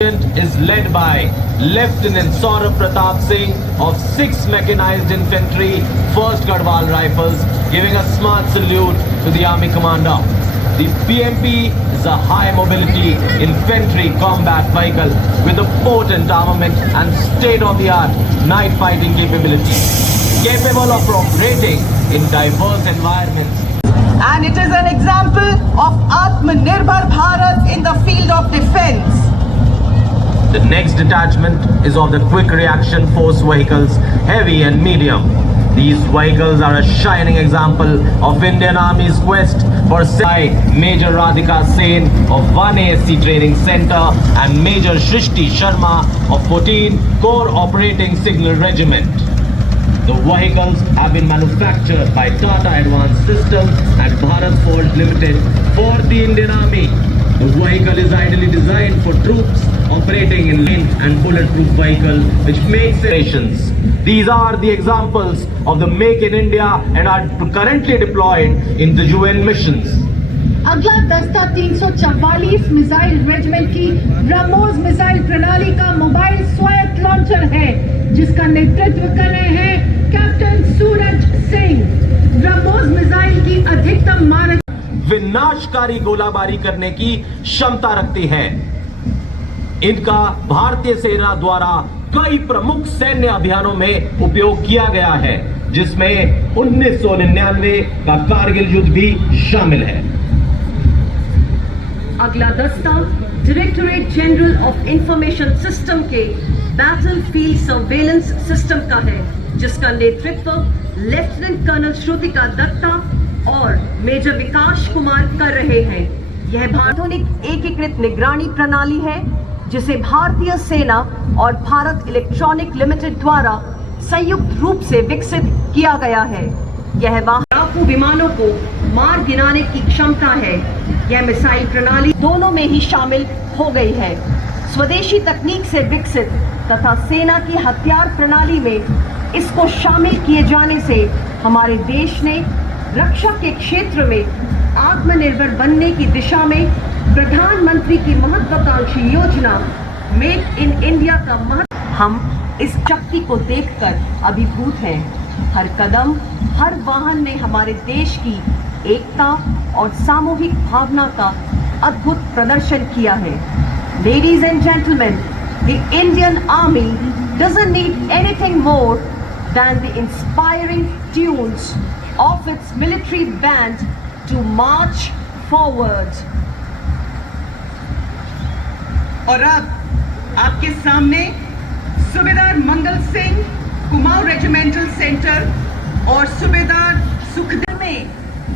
is led by Lieutenant Saurabh Pratap Singh of 6th Mechanized Infantry, 1st Garhwal Rifles, giving a smart salute to the Army Commander. The PMP is a high mobility infantry combat vehicle with a potent armament and state-of-the-art night fighting capability, capable of operating in diverse environments. And it is an example of Atmanirbhar Bharat in the field of defense. The next detachment is of the Quick Reaction Force vehicles, heavy and medium. These vehicles are a shining example of Indian Army's quest for Major Radhika Sen of 1 ASC Training Center and Major Shrishti Sharma of 14 Corps Operating Signal Regiment. The vehicles have been manufactured by Tata Advanced Systems and Bharat Forge Limited for the Indian Army. The vehicle is ideally designed for troops operating in lane and bulletproof vehicle, which makes operations. These are the examples of the Make in India and are currently deployed in the UN missions. अगला दस्ता 344 missile regiment की BrahMos missile प्रणाली का mobile स्वायत्त launcher है, जिसका नेतृत्व कर रहे हैं कैप्टन सूरज सिंह। ब्रह्मोस मिसाइल की अधिकतम मारक विनाशकारी गोलाबारी करने की क्षमता रखती है। इनका भारतीय सेना द्वारा कई प्रमुख सैन्य अभियानों में उपयोग किया गया है, जिसमें 1999 का कारगिल युद्ध भी शामिल है। अगला दस्ता directorate general of information system के बैटल फील्ड सर्वेलेंस सिस्टम का है, जिसका नेतृत्व लेफ्टिनेंट कर्नल श्रुतिका दत्ता और मेजर विकास कुमार कर रहे हैं। यह आधुनिक एकीकृत निगरानी प्रणाली है, जिसे भारतीय सेना और भारत इलेक्ट्रॉनिक लिमिटेड द्वारा संयुक्त रूप से विकसित किया गया है। यह लड़ाकू विमानों को मार गिराने की क्षमता है। यह मिसाइल प्रणाली दोनों में ही शामिल हो गई है। स्वदेशी तकनीक से विकसित तथा सेना की हथियार प्रणाली में इसको शामिल किए जाने से हमारे देश ने रक्षा के क्षेत्र में आत्मनिर्भर बनने की दिशा में प्रधानमंत्री की महत्वाकांक्षी योजना मेक इन इंडिया का हम इस शक्ति को देखकर अभिभूत हैं। हर कदम, हर वाहन ने हमारे देश की एकता और सामूहिक भावना का अद्भुत प्रदर्शन किया है। Ladies and gentlemen, the Indian Army doesn't need anything more than the inspiring tunes of its military band to march forward. और अब आपके सामने सूबेदार मंगल सिंह, कुमाऊं रेजिमेंटल सेंटर और सूबेदार सुखदेव में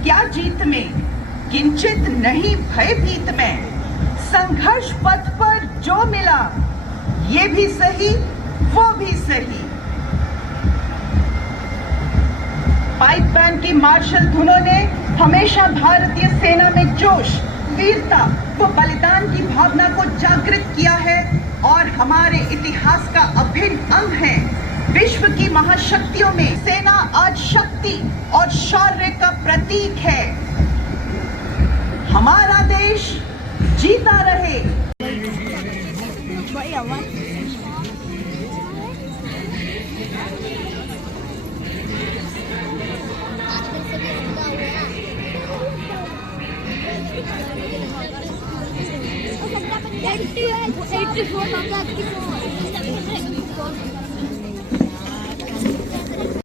क्या जीत में, किंचित नहीं भयभीत में, संघर्ष पथ पर जो मिला ये भी सही वो भी सही। पाइप बैंड की मार्शल धुनों ने हमेशा भारतीय सेना में जोश, वीरता व बलिदान की भावना को जागृत किया है और हमारे इतिहास का अभिन्न अंग है। विश्व की महाशक्तियों में सेना आज शक्ति और शौर्य का प्रतीक है। हमारा देश जीता रहे। है 84